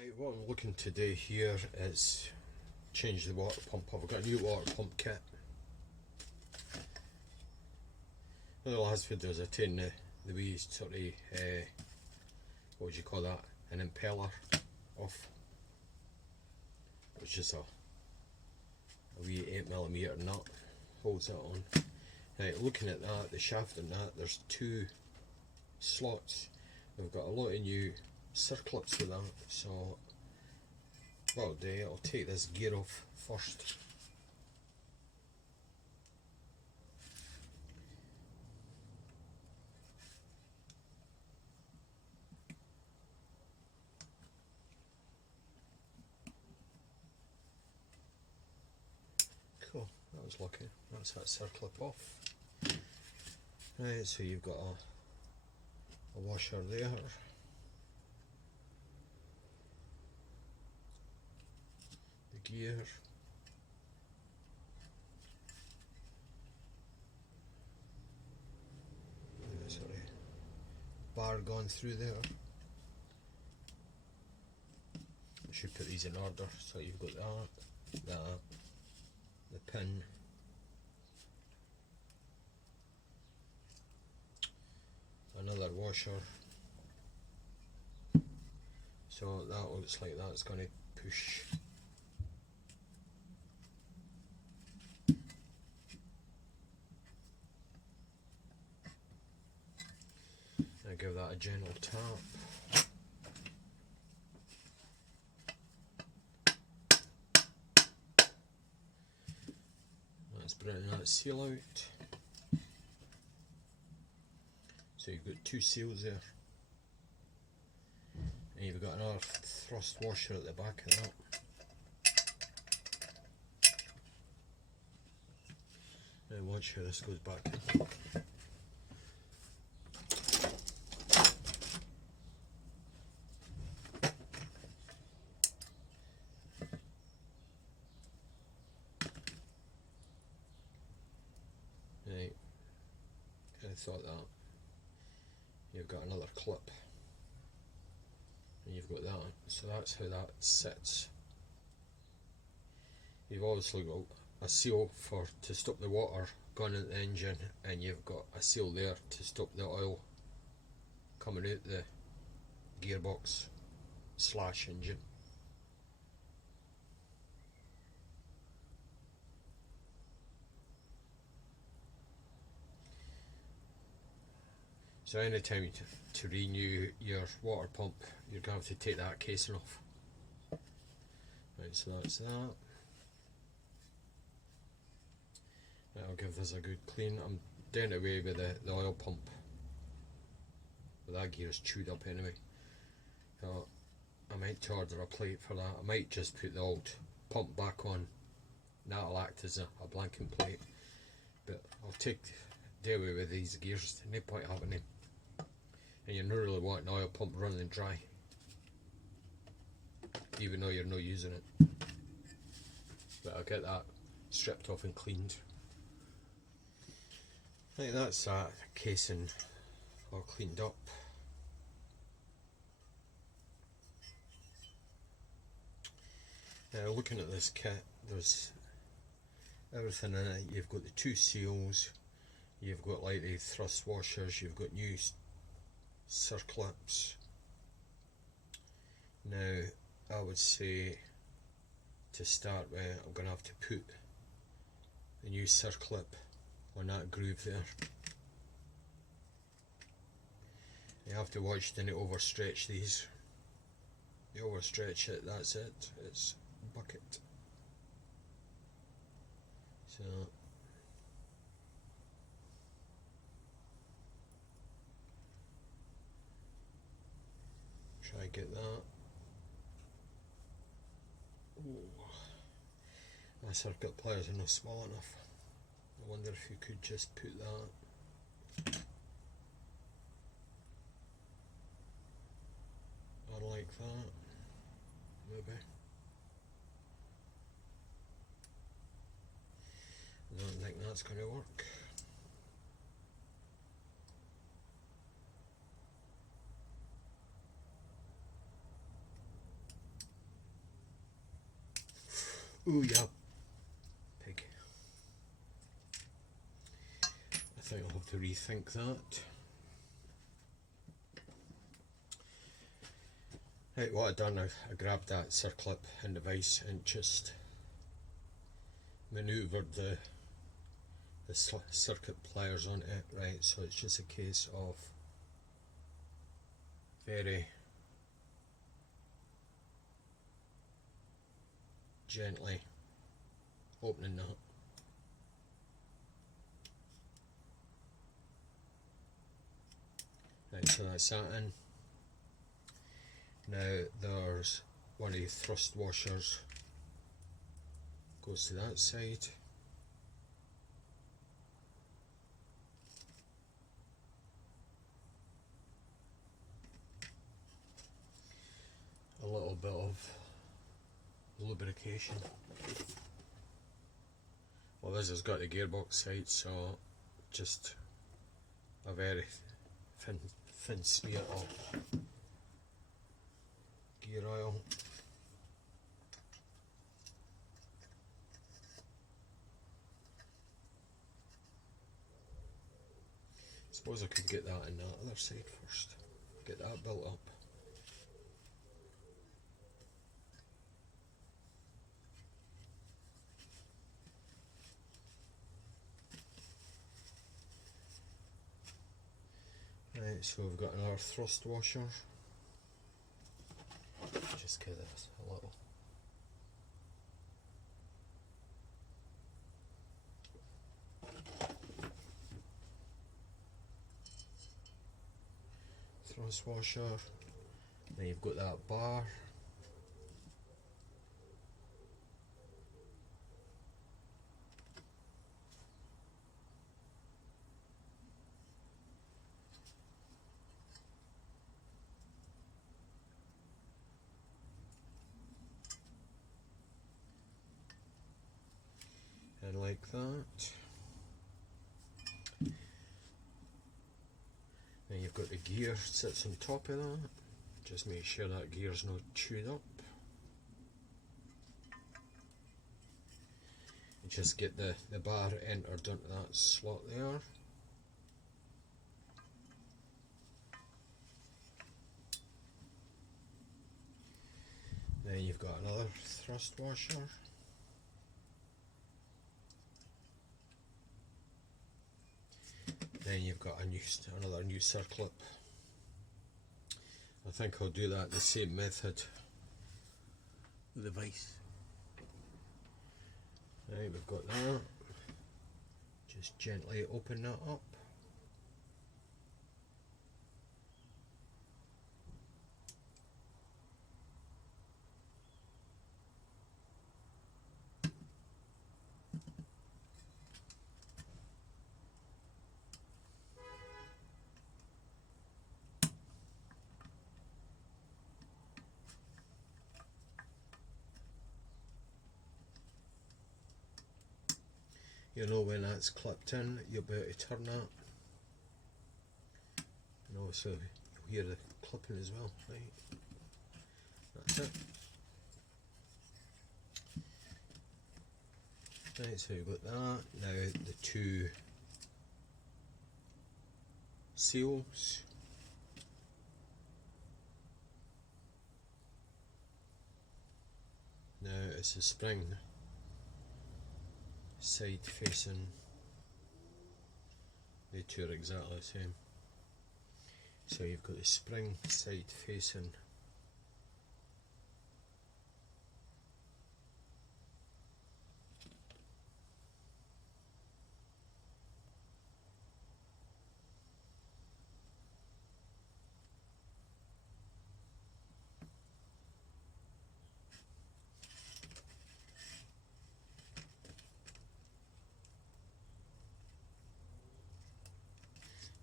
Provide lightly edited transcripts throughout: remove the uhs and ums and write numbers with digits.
Right, what I'm looking to do here is change the water pump. I've got a new water pump kit. In the last video I taken the wee sort of, what would you call that, an impeller off, which is a wee 8mm nut, holds it on. Right, looking at that, the shaft and that, there's two slots. I've got a lot of new circlips with that, so what I'll do, I'll take this gear off first. Cool, that was lucky. That's that circlip off. Right, so you've got a washer there. The gear. Sorry, bar gone through there. I should put these in order. So you've got that, the pin, another washer. So that looks like that's going to push. I give that a gentle tap. That's bringing that seal out. So you've got two seals there. And you've got another thrust washer at the back of that. Now watch how this goes back. Right, I thought that. You've got another clip. And you've got that, so that's how that sits. You've obviously got a seal to stop the water going into the engine, and you've got a seal there to stop the oil coming out the gearbox / engine. So anytime to renew your water pump, you're going to have to take that casing off. Right, so that's that. Right, I'll give this a good clean. I'm doing away with the oil pump. But that gear is chewed up anyway. So I might order a plate for that. I might just put the old pump back on. That'll act as a blanking plate. But I'll do away with these gears. No point having them. And you're not really wanting an oil pump running dry, even though you're not using it. But I'll get that stripped off and cleaned. I think that's that casing all cleaned up. Looking at this kit, there's everything in it. You've got the two seals, you've got like the thrust washers, you've got new circlips. Now I would say to start with, I'm going to have to put the new circlip on that groove there. You have to watch, then it overstretch these. You overstretch it, that's it, it's bucket. So try and get that. Ooh. My circuit pliers are not small enough. I wonder if you could just put that or like that, maybe. I don't think that's going to work. Ooh yeah, pig. I think I'll have to rethink that. Right, what I done, I grabbed that circlip and the vise and just manoeuvred the circuit pliers on it, right, so it's just a case of very gently opening that. Right, so that's that in. Now there's one of the thrust washers, goes to that side. A little bit of lubrication. Well, this has got the gearbox side, so just a very thin smear of gear oil. Suppose I could get that in that other side first, get that built up. Right, so we've got another thrust washer. Just give this a little. Thrust washer. Then you've got that bar. And like that. Then you've got the gear sits on top of that. Just make sure that gear's not chewed up. And just get the bar entered into that slot there. Then you've got another thrust washer. Then you've got another new circlip. I think I'll do that the same method with the vise. Right, we've got that. Just gently open that up. You know when that's clipped in, you'll be able to turn that. And also you'll hear the clipping as well, right? That's it. Right, so you've got that. Now the two seals. Now it's a spring side facing, the two are exactly the same. So you've got the spring side facing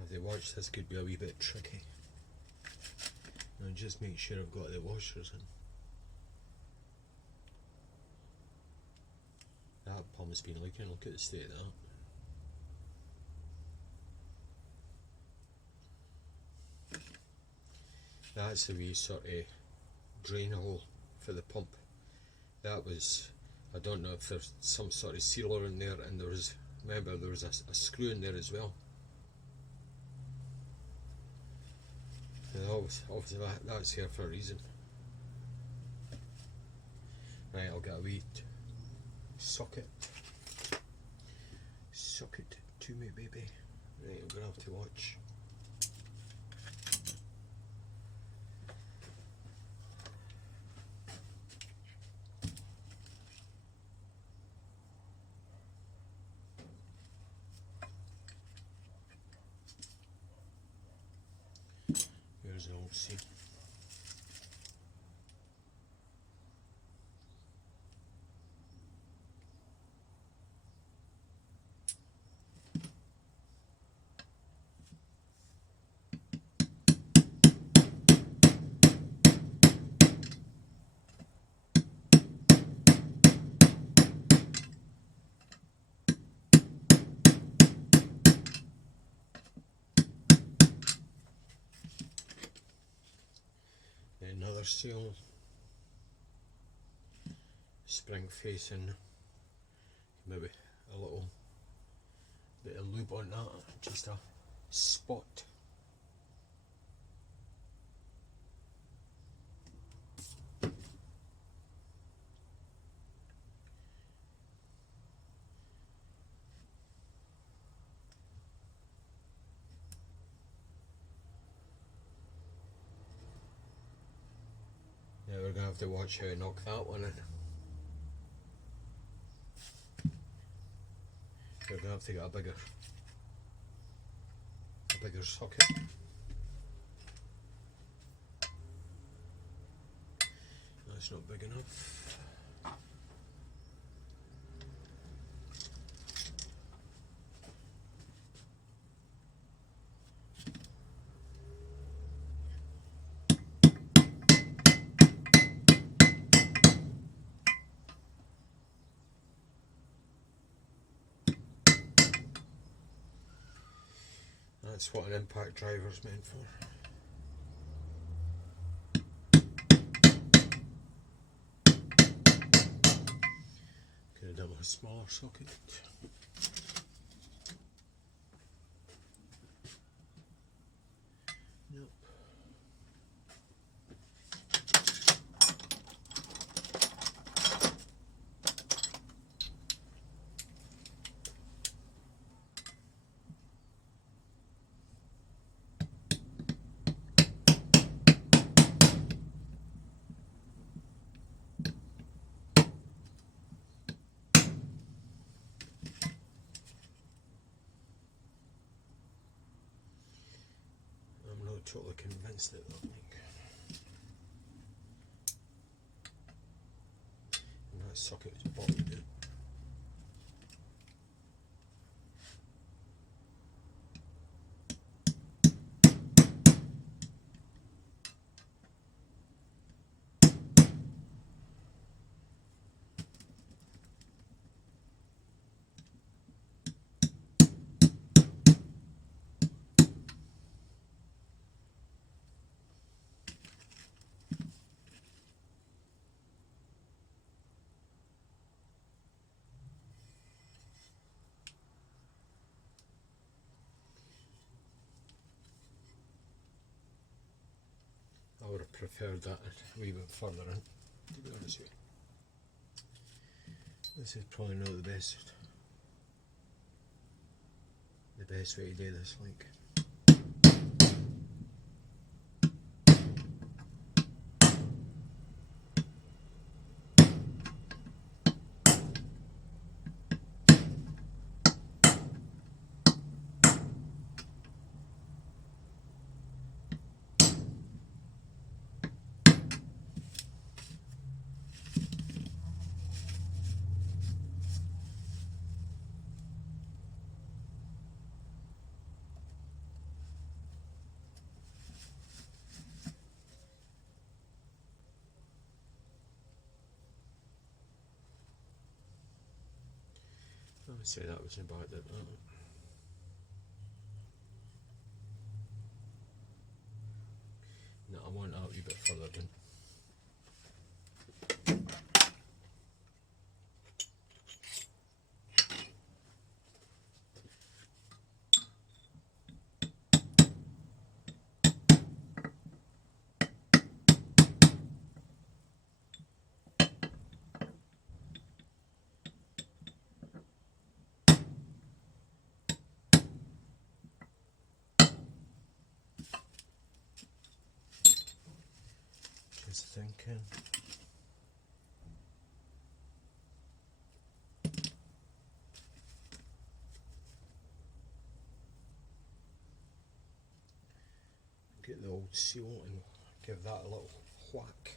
If they watch this could be a wee bit tricky. Now just make sure I've got the washers in. That pump's been leaking, look at the state of that. That's the wee sort of drain hole for the pump. That was I don't know if there's some sort of sealer in there, and there was, remember there was a screw in there as well. And obviously that's here for a reason. Right, I'll get a wee socket to me, baby. Right, I'm gonna have to watch. Here's an old seam. Another seal, spring facing, maybe a little bit of lube on that, just a spot. Yeah, we're gonna have to watch how I knock that one in. We're gonna have to get a bigger socket. That's not big enough. That's what an impact driver is meant for. Could have done with a smaller socket. Nope. I'm not totally convinced that that'll make. And that socket is bottomed out. I would have preferred that a wee bit further in, to be honest with you. This is probably not the best way to do this, like. I would say that was about it. No, I want that a wee bit further down. was thinking. Get the old seal and give that a little whack.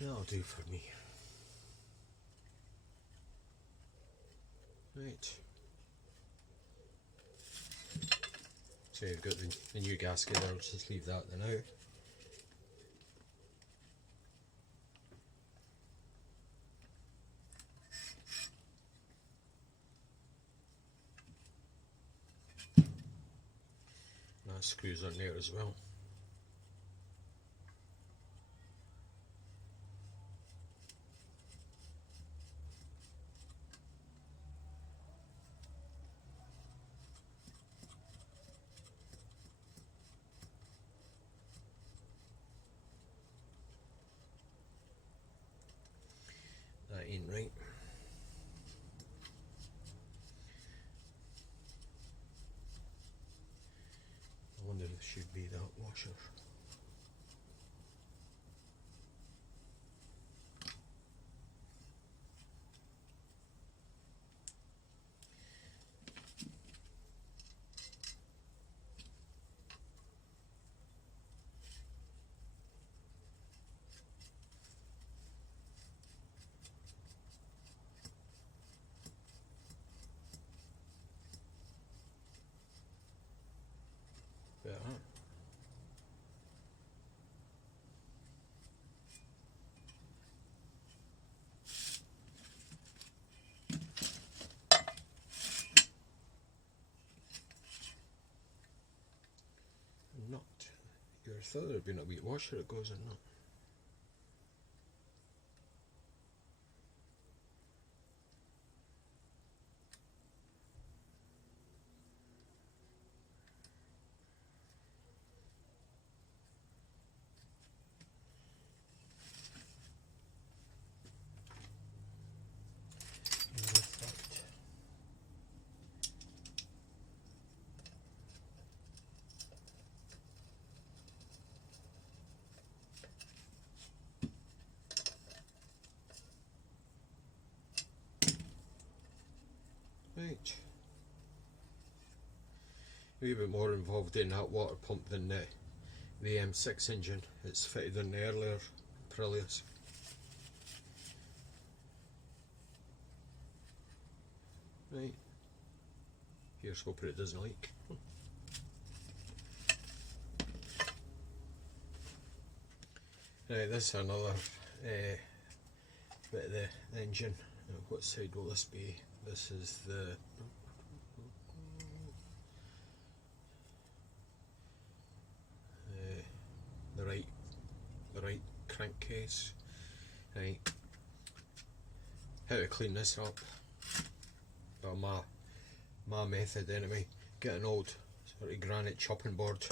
That'll do for me. Right. So you've got the new gasket there, let's just leave that then out. That screws on there as well. That ain't right. I wonder if it should be that washer. Better. Not. You would have thought there had been a wee washer that goes in that. Right. A wee bit more involved in that water pump than the M6 engine. It's fitted on the earlier Aprilias. Right. Here's hoping it doesn't leak. Right, this is another bit of the engine. Now, what side will this be? This is the right crankcase. Right. How to clean this up? Well, my method anyway. Get an old sort of granite chopping board.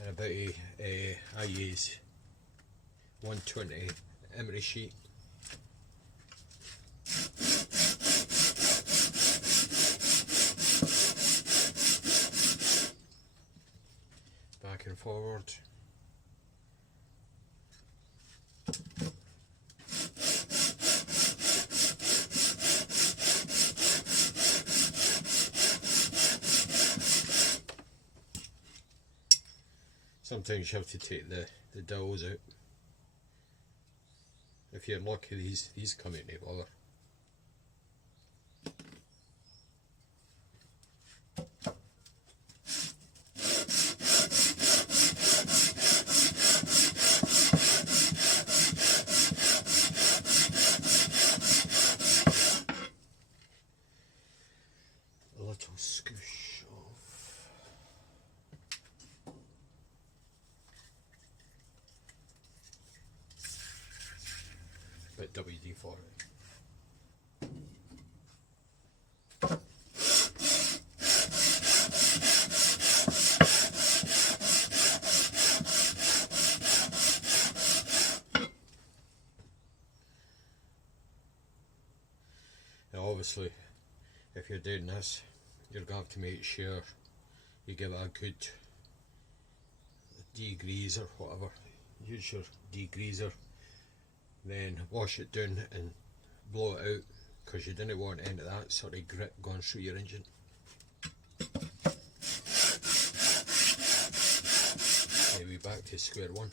And about I use 120 emery sheet. Back and forward. Sometimes you have to take the dowels out. If you're lucky, these come out no bother. A little scoosh of bit WD-40. Now obviously if you're doing this, you're going to have to make sure you give it a good degrease or whatever. Use your degreaser, then wash it down and blow it out, because you didn't want any of that sort of grit going through your engine. Maybe back to square one.